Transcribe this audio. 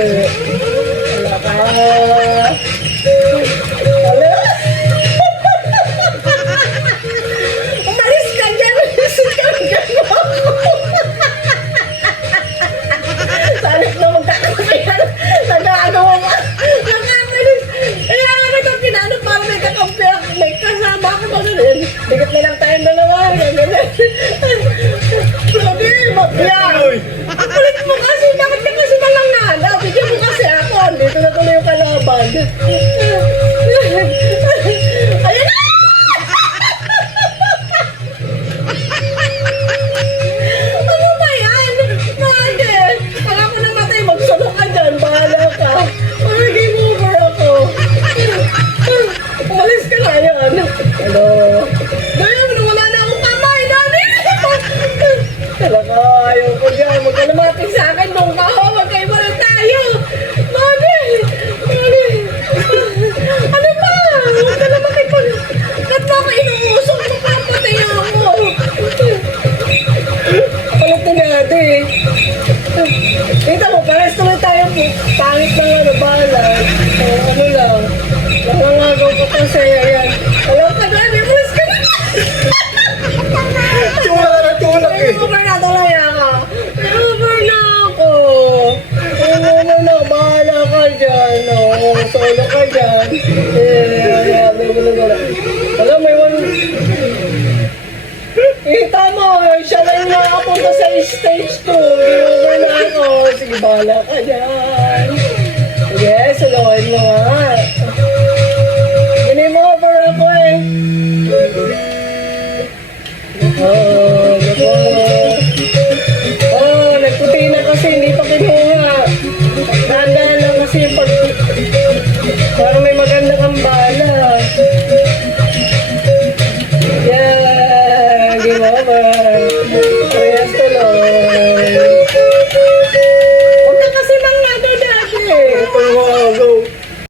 Wala ka. Wala. Umalis ka dyan. Umalis ka dyan mo ako. Salit na magkakapihan. Nagagawa mo. Nakakalis. Kaya nga ito pinano para may kakampihan. May kasama ako ba rin. Bigit na lang tayong dalawa. Ganyan. Sabi, mabiyang. Kulit mo kasi. Bakit ka kasi malangala? Bigyan mo kasi ako. Dito na tuloy yung kalaban. Ayun na! Ano ba yan? Bakit? Pag ako namatay, magsulok ka dyan. Bahala ka. Game over ako. Umalis ka na yan. Hello? Ngayon, wala na akong kamay, Dani! Talaga, ayaw ko dyan. Huwag ka lumating sa akin nung kaho. Magkaibalan tayo. Dani! Dani! Ano ba? Huwag ka na makipag... Ba't mo ako inuusok? Mapapatay ako. Palit na natin. Kita mo, pares tuloy tayo po. Pangit lang ano, bahala. Ano lang. Nangangagaw ko kasi, ayan. Alam ka na, imulis ka na! Tulak ka na tulak eh. Over na, tuloy ako. Over na ako. Over na, bahala ka dyan. Solo ka dyan. Alam, may one... Kita mo, siya na yung nakapunta sa stage 2. Over na ako. Sige, bahala ka dyan. Sige, suluhin mo nga.